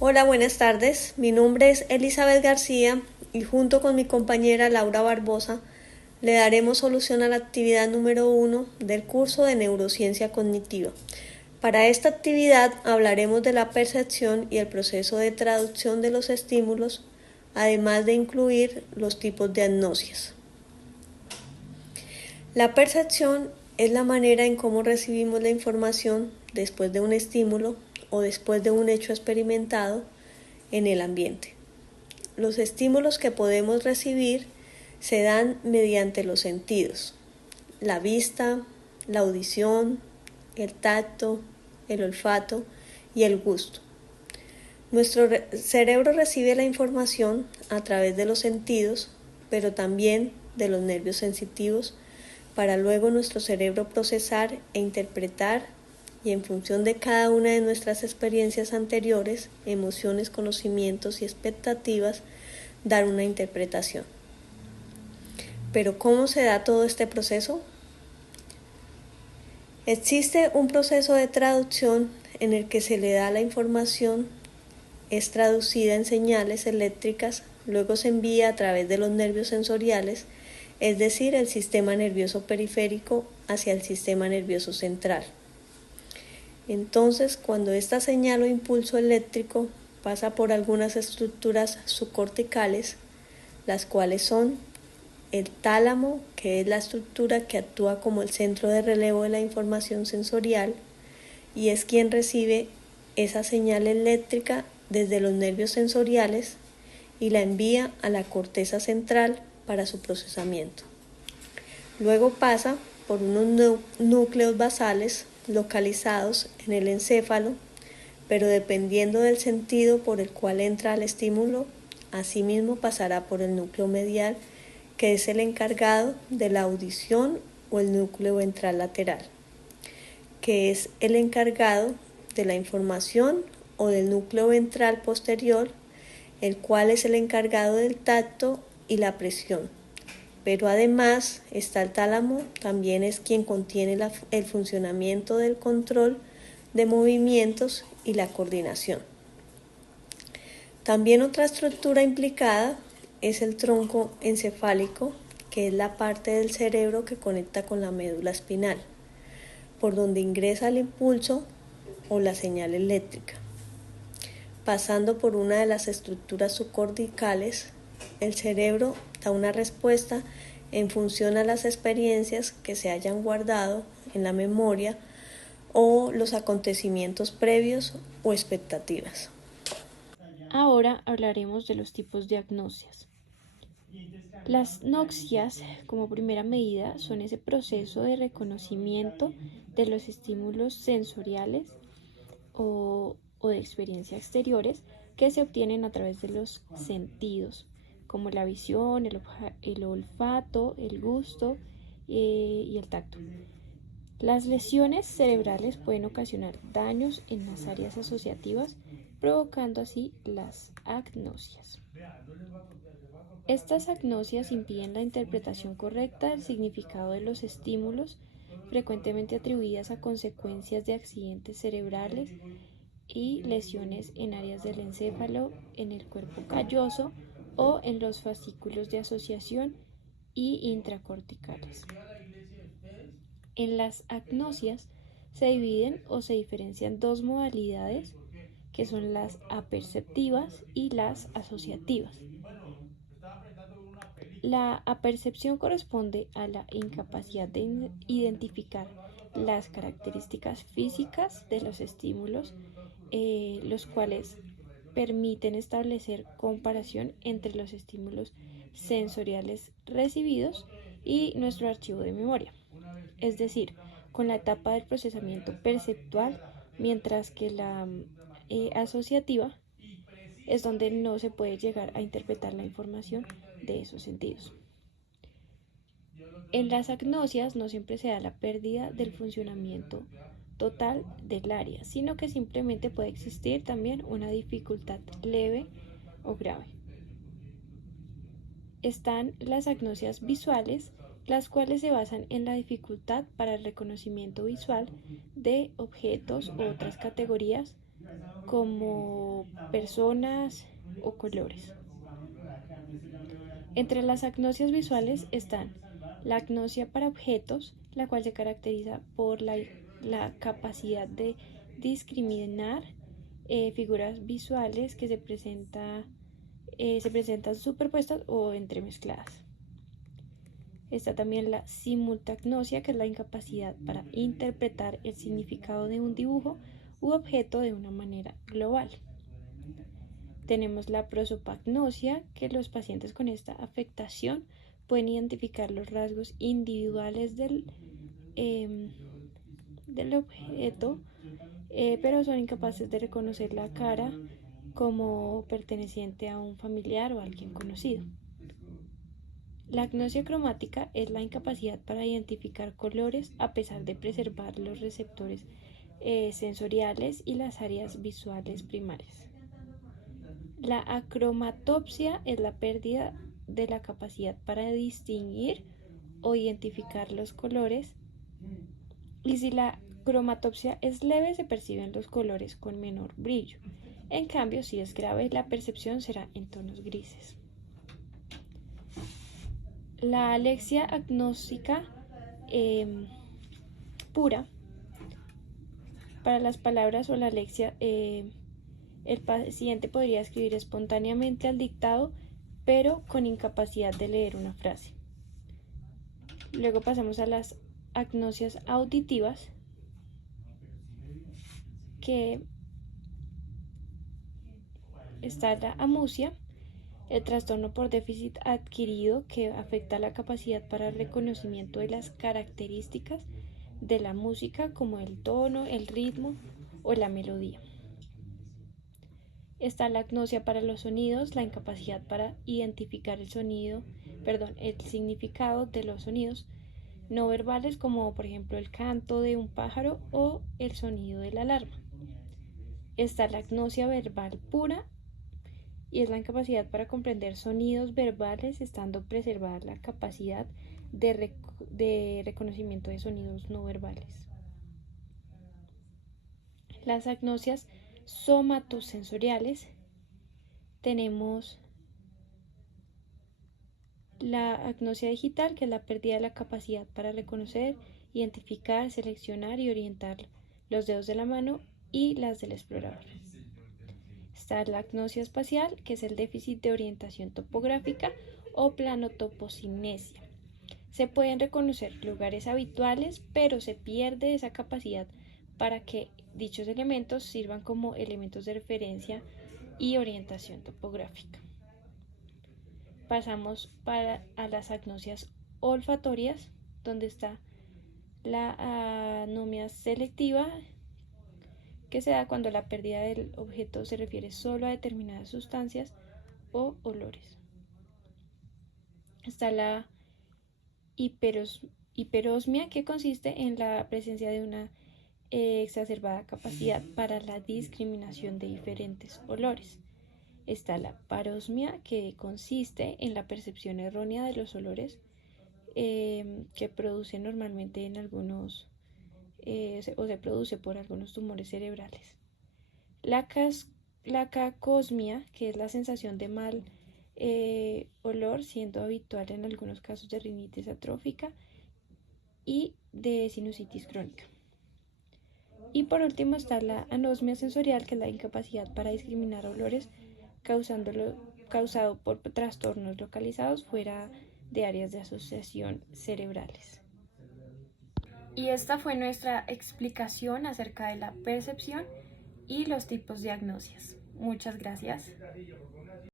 Hola, buenas tardes. Mi nombre es Elizabeth García y junto con mi compañera Laura Barbosa le daremos solución a la actividad número 1 del curso de Neurociencia Cognitiva. Para esta actividad hablaremos de la percepción y el proceso de traducción de los estímulos, además de incluir los tipos de agnosias. La percepción es la manera en cómo recibimos la información después de un estímulo o después de un hecho experimentado en el ambiente. Los estímulos que podemos recibir se dan mediante los sentidos: la vista, la audición, el tacto, el olfato y el gusto. Nuestro cerebro recibe la información a través de los sentidos, pero también de los nervios sensitivos, para luego nuestro cerebro procesar e interpretar, y en función de cada una de nuestras experiencias anteriores, emociones, conocimientos y expectativas, dar una interpretación. Pero ¿cómo se da todo este proceso? Existe un proceso de traducción en el que se le da la información, es traducida en señales eléctricas, luego se envía a través de los nervios sensoriales, es decir, el sistema nervioso periférico, hacia el sistema nervioso central. Entonces, cuando esta señal o impulso eléctrico pasa por algunas estructuras subcorticales, las cuales son el tálamo, que es la estructura que actúa como el centro de relevo de la información sensorial y es quien recibe esa señal eléctrica desde los nervios sensoriales y la envía a la corteza central para su procesamiento. Luego pasa por unos núcleos basales localizados en el encéfalo, pero dependiendo del sentido por el cual entra el estímulo, asimismo pasará por el núcleo medial, que es el encargado de la audición, o el núcleo ventral lateral, que es el encargado de la información, o del núcleo ventral posterior, el cual es el encargado del tacto y la presión. Pero además está el tálamo, también es quien contiene el funcionamiento del control de movimientos y la coordinación. También otra estructura implicada es el tronco encefálico, que es la parte del cerebro que conecta con la médula espinal, por donde ingresa el impulso o la señal eléctrica. Pasando por una de las estructuras subcorticales, el cerebro da una respuesta en función a las experiencias que se hayan guardado en la memoria o los acontecimientos previos o expectativas. Ahora hablaremos de los tipos de agnosias. Las noxias, como primera medida, son ese proceso de reconocimiento de los estímulos sensoriales o de experiencias exteriores que se obtienen a través de los sentidos, como la visión, el olfato, el gusto y el tacto. Las lesiones cerebrales pueden ocasionar daños en las áreas asociativas, provocando así las agnosias. Estas agnosias impiden la interpretación correcta del significado de los estímulos, frecuentemente atribuidas a consecuencias de accidentes cerebrales y lesiones en áreas del encéfalo, en el cuerpo calloso o en los fascículos de asociación y intracorticales. En las agnosias se dividen o se diferencian dos modalidades, que son las aperceptivas y las asociativas. La apercepción corresponde a la incapacidad de identificar las características físicas de los estímulos, los cuales permiten establecer comparación entre los estímulos sensoriales recibidos y nuestro archivo de memoria, es decir, con la etapa del procesamiento perceptual, mientras que la asociativa es donde no se puede llegar a interpretar la información de esos sentidos. En las agnosias no siempre se da la pérdida del funcionamiento total del área, sino que simplemente puede existir también una dificultad leve o grave. Están las agnosias visuales, las cuales se basan en la dificultad para el reconocimiento visual de objetos u otras categorías como personas o colores. Entre las agnosias visuales están la agnosia para objetos, la cual se caracteriza por la capacidad de discriminar figuras visuales que se presentan superpuestas o entremezcladas. Está también la simultagnosia, que es la incapacidad para interpretar el significado de un dibujo u objeto de una manera global. Tenemos la prosopagnosia, que los pacientes con esta afectación pueden identificar los rasgos individuales del objeto, pero son incapaces de reconocer la cara como perteneciente a un familiar o a alguien conocido. La agnosia cromática es la incapacidad para identificar colores a pesar de preservar los receptores sensoriales y las áreas visuales primarias. La acromatopsia es la pérdida de la capacidad para distinguir o identificar los colores, y si la cromatopsia es leve se perciben los colores con menor brillo. En cambio, si es grave, la percepción será en tonos grises. La alexia agnóstica pura, para las palabras o la alexia, el paciente podría escribir espontáneamente al dictado, pero con incapacidad de leer una frase. Luego pasamos a las agnosias auditivas, que está la amusia, el trastorno por déficit adquirido, que afecta la capacidad para el reconocimiento de las características de la música, como el tono, el ritmo o la melodía. Está la agnosia para los sonidos, la incapacidad para identificar el significado de los sonidos no verbales, como por ejemplo el canto de un pájaro o el sonido de la alarma. Está la agnosia verbal pura, y es la incapacidad para comprender sonidos verbales, estando preservada la capacidad de reconocimiento de sonidos no verbales. Las agnosias somatosensoriales, tenemos la agnosia digital, que es la pérdida de la capacidad para reconocer, identificar, seleccionar y orientar los dedos de la mano y las del explorador. Está la agnosia espacial, que es el déficit de orientación topográfica o planotopocinesia. Se pueden reconocer lugares habituales, pero se pierde esa capacidad para que dichos elementos sirvan como elementos de referencia y orientación topográfica. Pasamos a las agnosias olfatorias, donde está la anomia selectiva, que se da cuando la pérdida del objeto se refiere solo a determinadas sustancias o olores. Está la hiperosmia, que consiste en la presencia de una exacerbada capacidad para la discriminación de diferentes olores. Está la parosmia, que consiste en la percepción errónea de los olores, que produce normalmente en algunos o se produce por algunos tumores cerebrales. La cacosmia, que es la sensación de mal olor, siendo habitual en algunos casos de rinitis atrófica y de sinusitis crónica. Y por último está la anosmia sensorial, que es la incapacidad para discriminar olores causado por trastornos localizados fuera de áreas de asociación cerebrales. Y esta fue nuestra explicación acerca de la percepción y los tipos de agnosias. Muchas gracias.